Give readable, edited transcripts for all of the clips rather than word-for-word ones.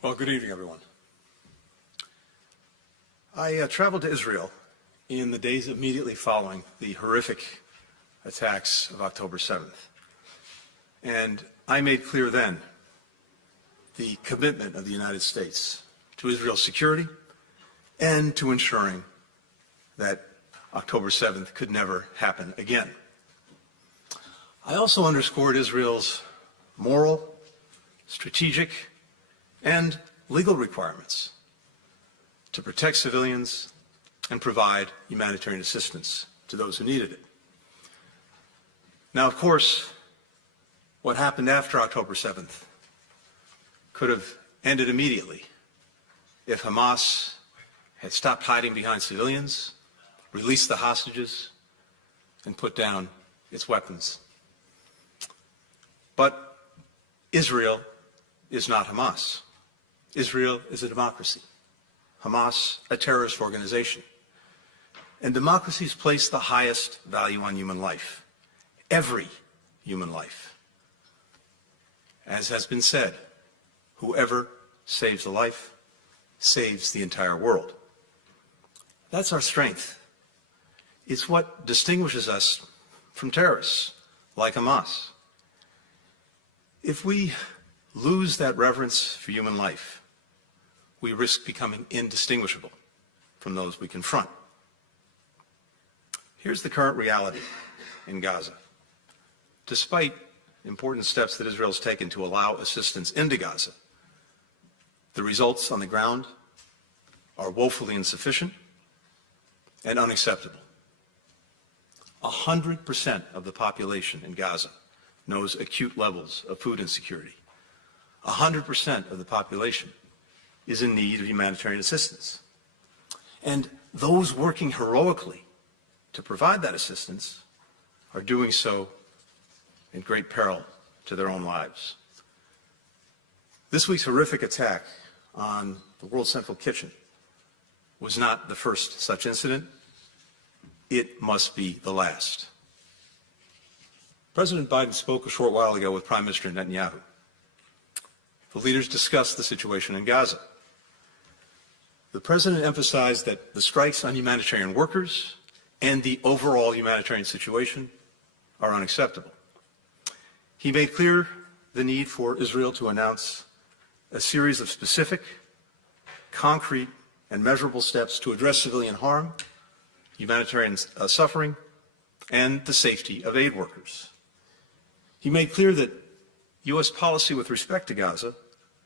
Well, good evening, everyone. I traveled to Israel in the days immediately following the horrific attacks of October 7th. And I made clear then the commitment of the United States to Israel's security and to ensuring that October 7th could never happen again. I also underscored Israel's moral, strategic, and legal requirements to protect civilians and provide humanitarian assistance to those who needed it. Now, of course, what happened after October 7th could have ended immediately if Hamas had stopped hiding behind civilians, released the hostages, and put down its weapons. But Israel is not Hamas. Israel is a democracy. Hamas, a terrorist organization. And democracies place the highest value on human life. Every human life. As has been said, whoever saves a life saves the entire world. That's our strength. It's what distinguishes us from terrorists like Hamas. If we lose that reverence for human life, we risk becoming indistinguishable from those we confront. Here's the current reality in Gaza. Despite important steps that Israel has taken to allow assistance into Gaza, the results on the ground are woefully insufficient and unacceptable. 100% of the population in Gaza knows acute levels of food insecurity. 100% of the population is in need of humanitarian assistance. And those working heroically to provide that assistance are doing so in great peril to their own lives. This week's horrific attack on the World Central Kitchen was not the first such incident. It must be the last. President Biden spoke a short while ago with Prime Minister Netanyahu. The leaders discussed the situation in Gaza. The president emphasized that the strikes on humanitarian workers and the overall humanitarian situation are unacceptable. He made clear the need for Israel to announce a series of specific, concrete, and measurable steps to address civilian harm, humanitarian suffering, and the safety of aid workers. He made clear that U.S. policy with respect to Gaza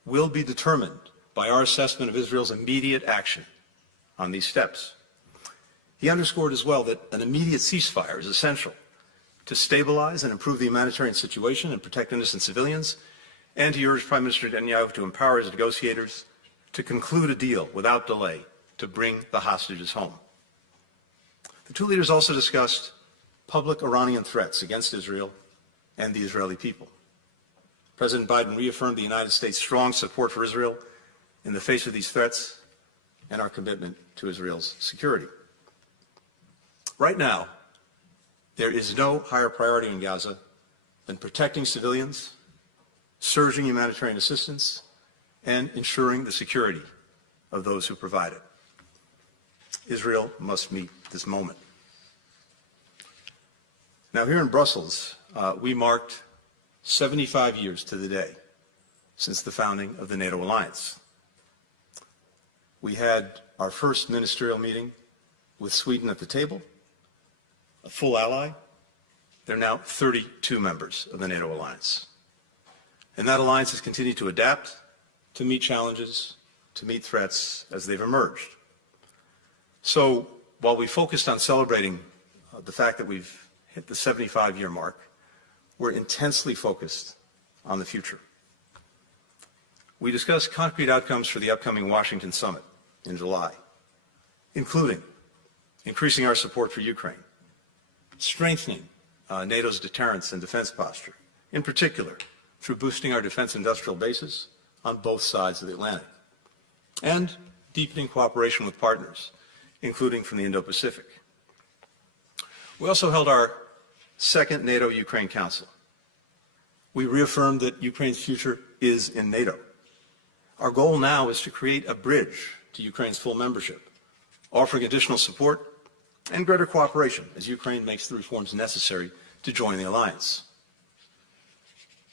will be determined by our assessment of Israel's immediate action on these steps. He underscored as well that an immediate ceasefire is essential to stabilize and improve the humanitarian situation and protect innocent civilians, and he urged Prime Minister Netanyahu to empower his negotiators to conclude a deal without delay to bring the hostages home. The two leaders also discussed public Iranian threats against Israel and the Israeli people. President Biden reaffirmed the United States' strong support for Israel in the face of these threats and our commitment to Israel's security. Right now, there is no higher priority in Gaza than protecting civilians, surging humanitarian assistance, and ensuring the security of those who provide it. Israel must meet this moment. Now, here in Brussels, we marked 75 years to the day since the founding of the NATO alliance. We had our first ministerial meeting with Sweden at the table, a full ally. There are now 32 members of the NATO alliance. And that alliance has continued to adapt, to meet challenges, to meet threats as they've emerged. So while we focused on celebrating the fact that we've hit the 75-year mark, we're intensely focused on the future. We discussed concrete outcomes for the upcoming Washington summit in July, including increasing our support for Ukraine, strengthening NATO's deterrence and defense posture, in particular through boosting our defense industrial bases on both sides of the Atlantic, and deepening cooperation with partners, including from the Indo-Pacific. We also held our second NATO-Ukraine Council. We reaffirmed that Ukraine's future is in NATO. Our goal now is to create a bridge to Ukraine's full membership, offering additional support and greater cooperation as Ukraine makes the reforms necessary to join the alliance.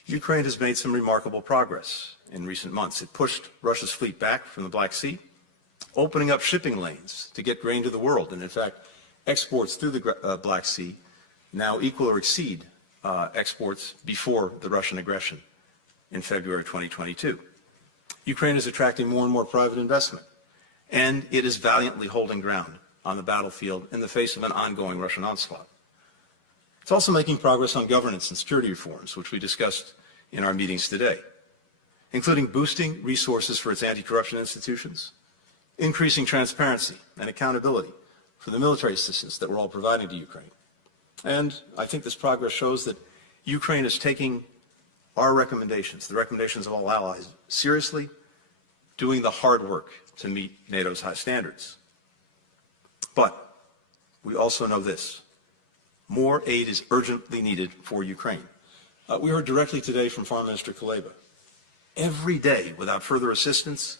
Ukraine has made some remarkable progress in recent months. It pushed Russia's fleet back from the Black Sea, opening up shipping lanes to get grain to the world. And in fact, exports through the Black Sea now equal or exceed exports before the Russian aggression in February 2022. Ukraine is attracting more and more private investment, and it is valiantly holding ground on the battlefield in the face of an ongoing Russian onslaught. It's also making progress on governance and security reforms, which we discussed in our meetings today, including boosting resources for its anti-corruption institutions, increasing transparency and accountability for the military assistance that we're all providing to Ukraine. And I think this progress shows that Ukraine is taking our recommendations, the recommendations of all allies, seriously, doing the hard work to meet NATO's high standards. But we also know this: more aid is urgently needed for Ukraine. We heard directly today from Foreign Minister Kuleba. Every day without further assistance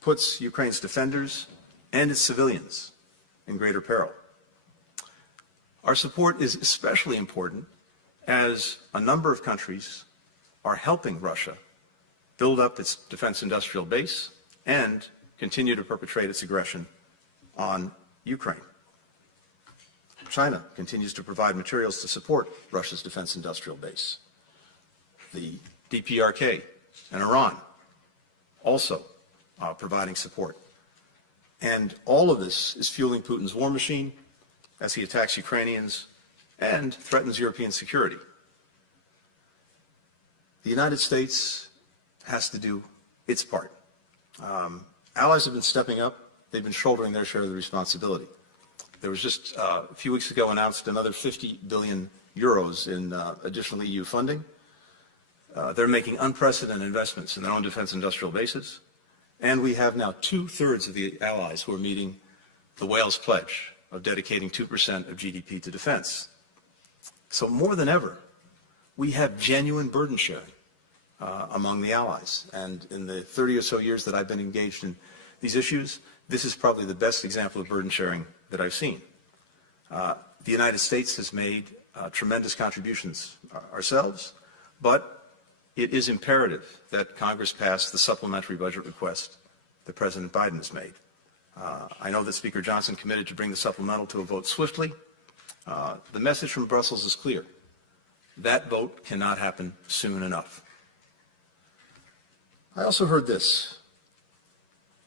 puts Ukraine's defenders and its civilians in greater peril. Our support is especially important as a number of countries are helping Russia build up its defense industrial base and continue to perpetrate its aggression on Ukraine. China continues to provide materials to support Russia's defense industrial base. The DPRK and Iran also providing support. And all of this is fueling Putin's war machine as he attacks Ukrainians and threatens European security. The United States has to do its part. Allies have been stepping up. They've been shouldering their share of the responsibility. There was just a few weeks ago announced another 50 billion euros in additional EU funding. They're making unprecedented investments in their own defense industrial bases. And we have now 2/3 of the allies who are meeting the Wales pledge of dedicating 2% of GDP to defense. So more than ever, we have genuine burden sharing among the allies. And in the 30 or so years that I've been engaged in these issues, this is probably the best example of burden sharing that I've seen. The United States has made tremendous contributions ourselves, but it is imperative that Congress pass the supplementary budget request that President Biden has made. I know that Speaker Johnson committed to bring the supplemental to a vote swiftly. The message from Brussels is clear. That vote cannot happen soon enough. I also heard this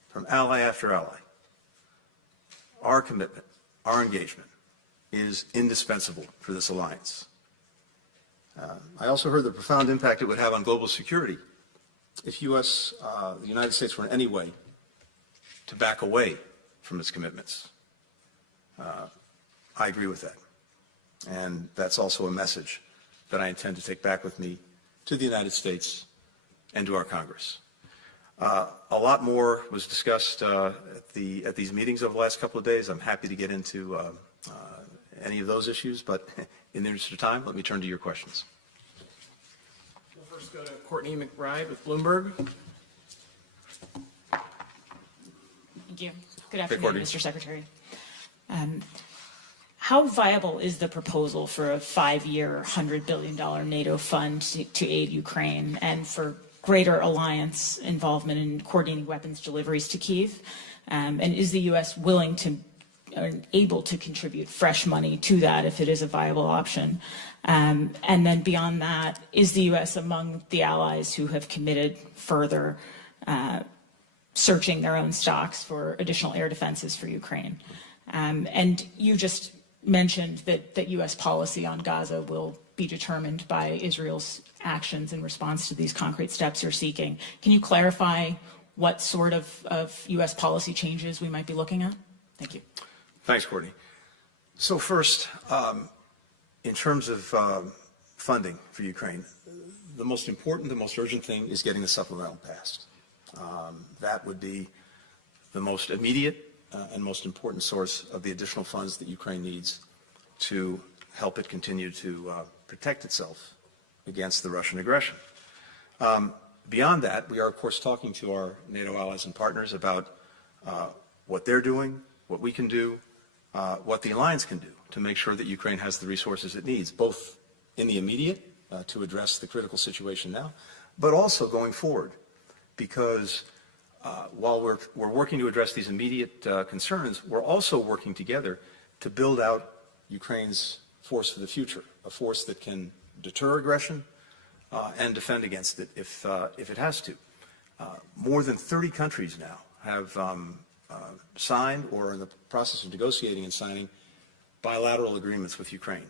from ally after ally. Our commitment, our engagement is indispensable for this alliance. I also heard the profound impact it would have on global security if the United States were in any way to back away from its commitments. I agree with that. And that's also a message that I intend to take back with me to the United States and to our Congress. A lot more was discussed at these meetings over the last couple of days. I'm happy to get into any of those issues, but in the interest of time, let me turn to your questions. We'll first go to Courtney McBride with Bloomberg. Thank you. Good afternoon, Mr. Secretary. How viable is the proposal for a 5-year, $100 billion NATO fund to aid Ukraine and for greater alliance involvement in coordinating weapons deliveries to Kyiv? And is the U.S. willing to or able to contribute fresh money to that if it is a viable option? And then beyond that, is the U.S. among the allies who have committed further searching their own stocks for additional air defenses for Ukraine? And you just mentioned that U.S. policy on Gaza will be determined by Israel's actions in response to these concrete steps you're seeking. Can you clarify what sort of U.S. policy changes we might be looking at? Thank you. Thanks, Courtney. So first, in terms of funding for Ukraine, the most important, the most urgent thing is getting the supplemental passed. That would be the most immediate and most important source of the additional funds that Ukraine needs to help it continue to protect itself against the Russian aggression. Beyond that, we are, of course, talking to our NATO allies and partners about what they're doing, what we can do, what the alliance can do to make sure that Ukraine has the resources it needs, both in the immediate to address the critical situation now, but also going forward. Because while we're working to address these immediate concerns, we're also working together to build out Ukraine's force for the future, a force that can deter aggression and defend against it if it has to. More than 30 countries now have signed or are in the process of negotiating and signing bilateral agreements with Ukraine.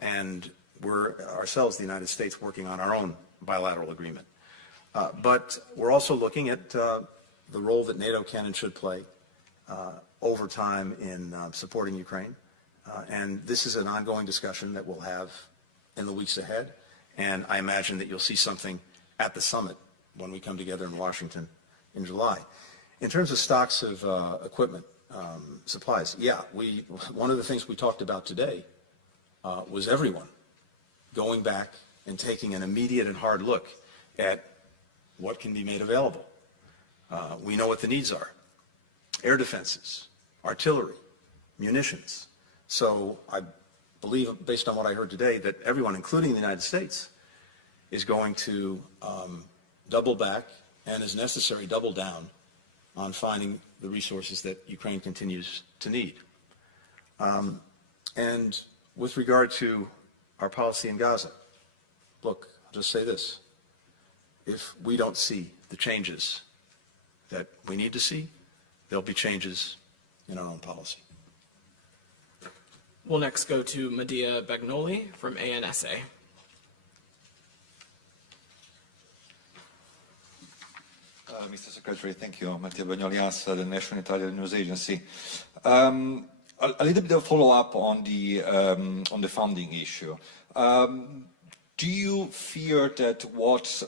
And we're ourselves, the United States, working on our own bilateral agreement. But we're also looking at the role that NATO can and should play over time in supporting Ukraine. And this is an ongoing discussion that we'll have in the weeks ahead. And I imagine that you'll see something at the summit when we come together in Washington in July. In terms of stocks of equipment, supplies, yeah, one of the things we talked about today was everyone going back and taking an immediate and hard look at what can be made available. We know what the needs are: air defenses, artillery, munitions. So I believe, based on what I heard today, that everyone, including the United States, is going to double back and, as necessary, double down on finding the resources that Ukraine continues to need. And with regard to our policy in Gaza, look, I'll just say this. If we don't see the changes that we need to see, there'll be changes in our own policy. We'll next go to Medea Bagnoli from ANSA. Mr. Secretary, thank you. Mattia Bagnoli, ANSA, the National Italian News Agency. A little bit of follow-up on the funding issue. Do you fear that what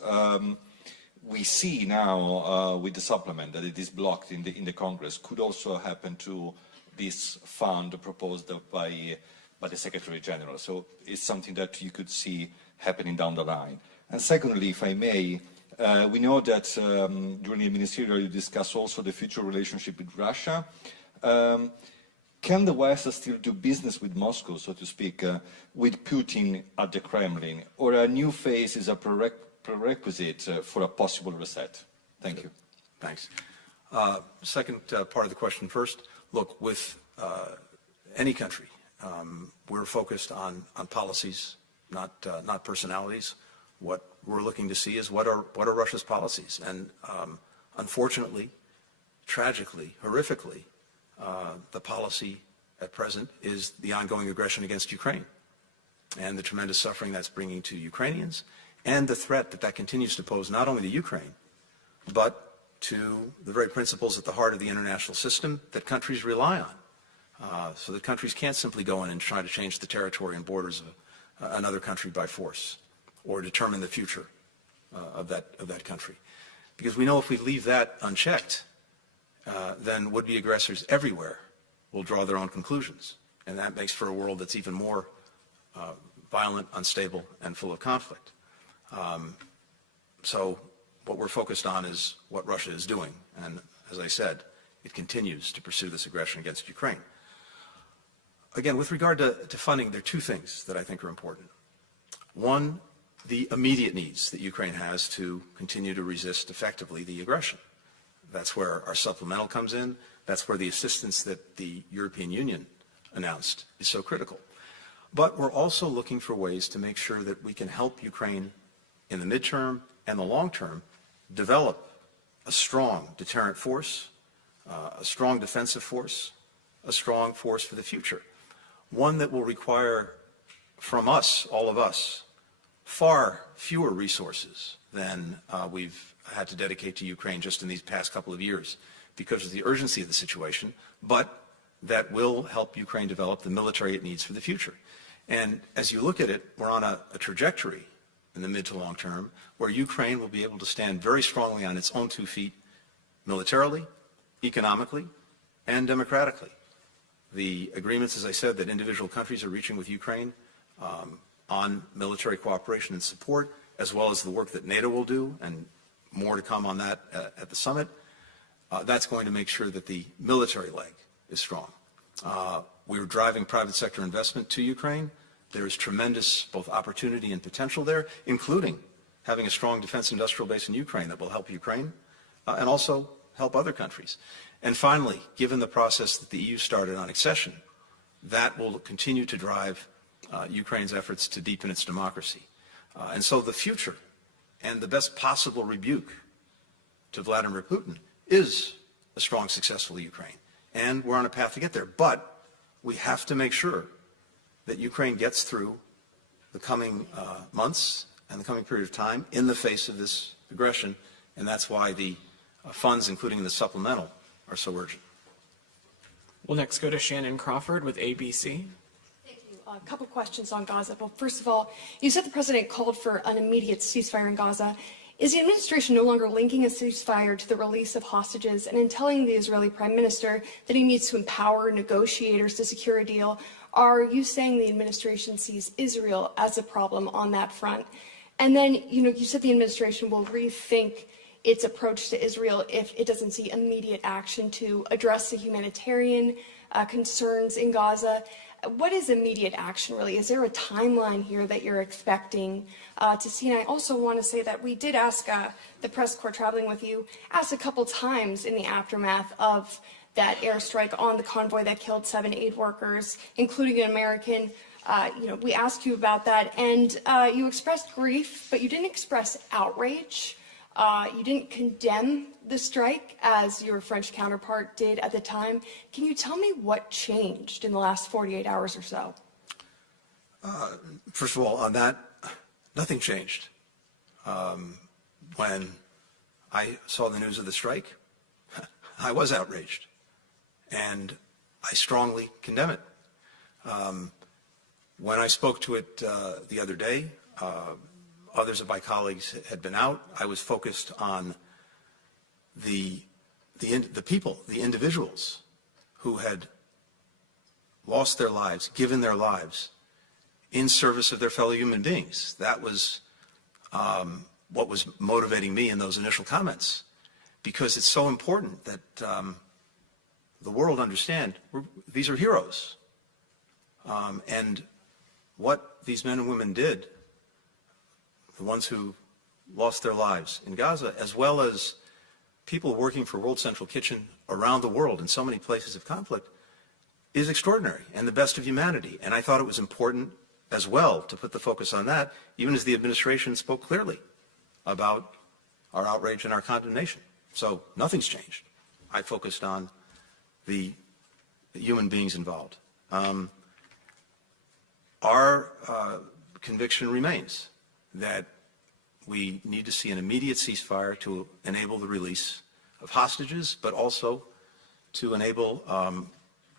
we see now with the supplement, that it is blocked in the Congress, could also happen to this fund proposed by the Secretary General? So it's something that you could see happening down the line. And secondly, if I may, we know that during the ministerial you discussed also the future relationship with Russia. Can the West still do business with Moscow, so to speak, with Putin at the Kremlin, or a new phase is a prerequisite for a possible reset? Thank you. Thanks. Second part of the question first. Look, with any country, we're focused on policies, not personalities. What we're looking to see is what are Russia's policies, and unfortunately, tragically, horrifically, the policy at present is the ongoing aggression against Ukraine and the tremendous suffering that's bringing to Ukrainians and the threat that continues to pose not only to Ukraine, but to the very principles at the heart of the international system that countries rely on. So that countries can't simply go in and try to change the territory and borders of another country by force or determine the future of that country. Because we know if we leave that unchecked, then would-be aggressors everywhere will draw their own conclusions. And that makes for a world that's even more violent, unstable, and full of conflict. So what we're focused on is what Russia is doing. And as I said, it continues to pursue this aggression against Ukraine. Again, with regard to funding, there are two things that I think are important. One, the immediate needs that Ukraine has to continue to resist effectively the aggression. That's where our supplemental comes in. That's where the assistance that the European Union announced is so critical. But we're also looking for ways to make sure that we can help Ukraine in the midterm and the long term develop a strong deterrent force, a strong defensive force, a strong force for the future. One that will require from us, all of us, far fewer resources than we've had to dedicate to Ukraine just in these past couple of years because of the urgency of the situation, but that will help Ukraine develop the military it needs for the future. And as you look at it, we're on a trajectory in the mid to long term where Ukraine will be able to stand very strongly on its own 2 feet militarily, economically, and democratically. The agreements, as I said, that individual countries are reaching with Ukraine on military cooperation and support as well as the work that NATO will do, and more to come on that at the summit, that's going to make sure that the military leg is strong. We're driving private sector investment to Ukraine. There is tremendous both opportunity and potential there, including having a strong defense industrial base in Ukraine that will help Ukraine and also help other countries. And finally, given the process that the EU started on accession, that will continue to drive Ukraine's efforts to deepen its democracy. And so the future and the best possible rebuke to Vladimir Putin is a strong, successful Ukraine. And we're on a path to get there. But we have to make sure that Ukraine gets through the coming months and the coming period of time in the face of this aggression. And that's why the funds, including the supplemental, are so urgent. We'll next go to Shannon Crawford with ABC. Thank you. A couple questions on Gaza. Well, first of all, you said the president called for an immediate ceasefire in Gaza. Is the administration no longer linking a ceasefire to the release of hostages? And in telling the Israeli prime minister that he needs to empower negotiators to secure a deal, are you saying the administration sees Israel as a problem on that front? And then, you said the administration will rethink its approach to Israel if it doesn't see immediate action to address the humanitarian concerns in Gaza. What is immediate action, really? Is there a timeline here that you're expecting to see? And I also want to say that we did ask the press corps traveling with you, asked a couple times in the aftermath of that airstrike on the convoy that killed 7 aid workers, including an American. We asked you about that, and you expressed grief, but you didn't express outrage. You didn't condemn the strike as your French counterpart did at the time. Can you tell me what changed in the last 48 hours or so? First of all, on that, nothing changed. When I saw the news of the strike, I was outraged, and I strongly condemn it. When I spoke to it the other day, others of my colleagues had been out. I was focused on the people, the individuals who had lost their lives, given their lives in service of their fellow human beings. That was what was motivating me in those initial comments, because it's so important that the world understand these are heroes. And what these men and women did, the ones who lost their lives in Gaza, as well as people working for World Central Kitchen around the world in so many places of conflict, is extraordinary and the best of humanity. And I thought it was important as well to put the focus on that, even as the administration spoke clearly about our outrage and our condemnation. So nothing's changed. I focused on the human beings involved. Our conviction remains that we need to see an immediate ceasefire to enable the release of hostages, but also to enable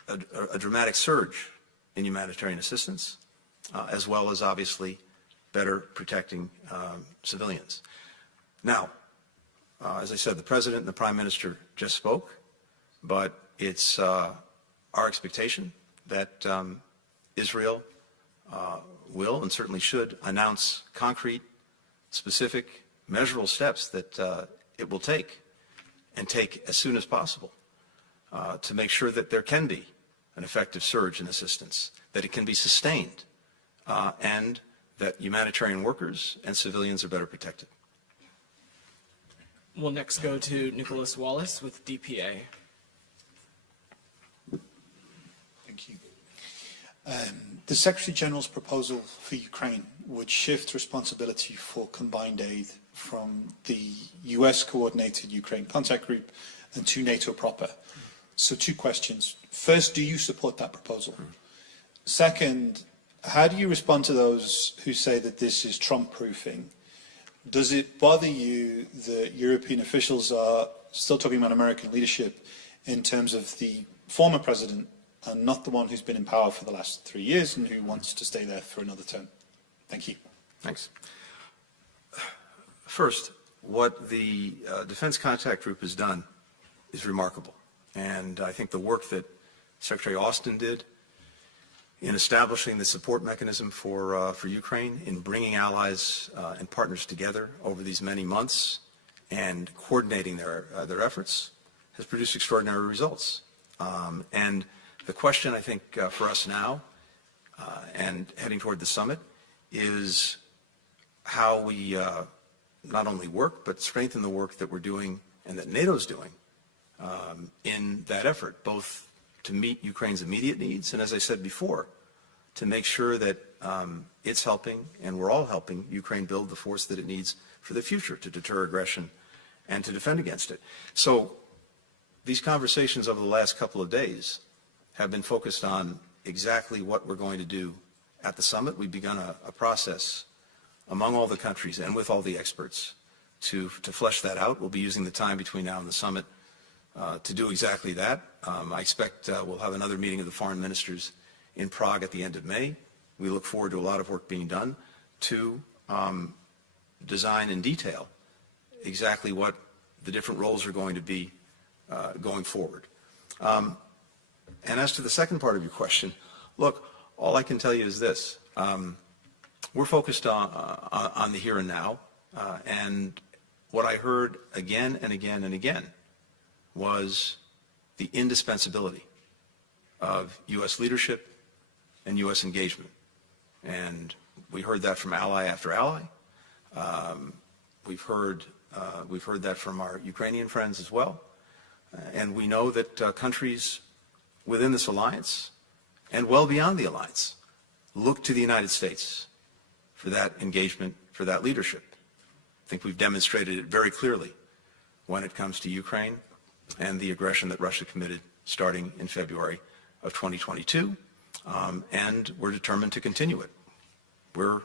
a dramatic surge in humanitarian assistance, as well as obviously better protecting civilians. Now, as I said, the President and the Prime Minister just spoke, but it's our expectation that Israel will and certainly should announce concrete, specific, measurable steps that it will take, and take as soon as possible, to make sure that there can be an effective surge in assistance, that it can be sustained, and that humanitarian workers and civilians are better protected. We'll next go to Nicholas Wallace with DPA. Thank you. The Secretary General's proposal for Ukraine would shift responsibility for combined aid from the US-coordinated Ukraine contact group and to NATO proper. So 2 questions. First, do you support that proposal? Second, how do you respond to those who say that this is Trump-proofing? Does it bother you that European officials are still talking about American leadership in terms of the former president and not the one who's been in power for the last 3 years and who wants to stay there for another term? Thank you. Thanks. First, what the Defense Contact Group has done is remarkable. And I think the work that Secretary Austin did in establishing the support mechanism for Ukraine, in bringing allies and partners together over these many months and coordinating their efforts, has produced extraordinary results. And the question, I think, for us now and heading toward the summit is how we not only work, but strengthen the work that we're doing and that NATO's doing in that effort, both to meet Ukraine's immediate needs and, as I said before, to make sure that it's helping and we're all helping Ukraine build the force that it needs for the future to deter aggression and to defend against it. So these conversations over the last couple of days have been focused on exactly what we're going to do at the summit. We've begun a process among all the countries and with all the experts to flesh that out. We'll be using the time between now and the summit to do exactly that. I expect we'll have another meeting of the foreign ministers in Prague at the end of May. We look forward to a lot of work being done to design in detail exactly what the different roles are going to be going forward. And as to the second part of your question, look, all I can tell you is this. We're focused on the here and now, and what I heard again and again and again was the indispensability of U.S. leadership and U.S. engagement. And we heard that from ally after ally. We've heard that from our Ukrainian friends as well. And we know that countries within this alliance and well beyond the alliance look to the United States for that engagement, for that leadership. I think we've demonstrated it very clearly when it comes to Ukraine and the aggression that Russia committed starting in February of 2022. And we're determined to continue it. We're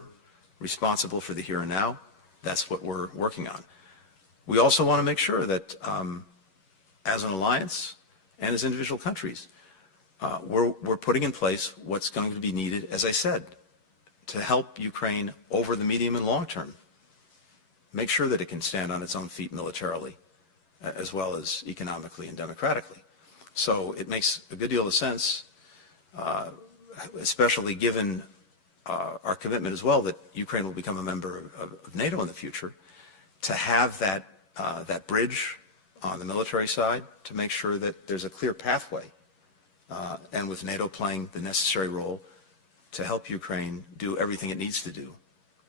responsible for the here and now. That's what we're working on. We also want to make sure that as an alliance and as individual countries, we're putting in place what's going to be needed, as I said, to help Ukraine over the medium and long term, make sure that it can stand on its own feet militarily, as well as economically and democratically. So it makes a good deal of sense, especially given our commitment as well that Ukraine will become a member of NATO in the future, to have that bridge on the military side to make sure that there's a clear pathway, and with NATO playing the necessary role to help Ukraine do everything it needs to do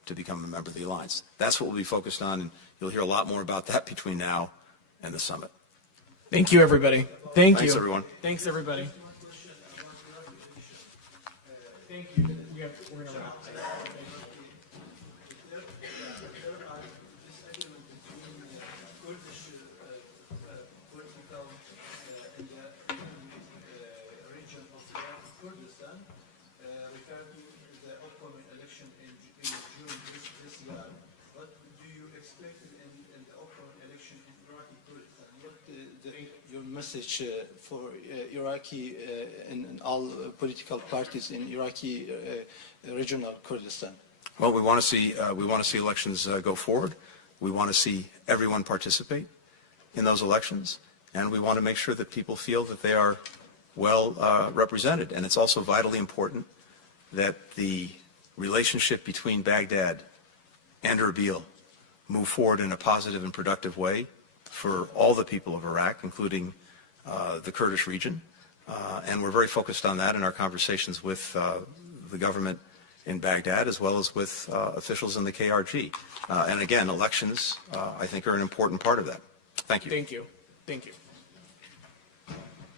to become a member of the alliance. That's what we'll be focused on, and you'll hear a lot more about that between now and the summit. Thank you, everybody. Thanks, everyone. Thanks, everybody. Thank you. We're gonna wrap. Your message for Iraqi and all political parties in Iraqi regional Kurdistan? Well, we want to see elections go forward. We want to see everyone participate in those elections, and we want to make sure that people feel that they are well represented. And it's also vitally important that the relationship between Baghdad and Erbil move forward in a positive and productive way for all the people of Iraq, including the Kurdish region. And we're very focused on that in our conversations with the government in Baghdad, as well as with officials in the KRG. And again, elections, I think, are an important part of that. Thank you. Thank you. Thank you.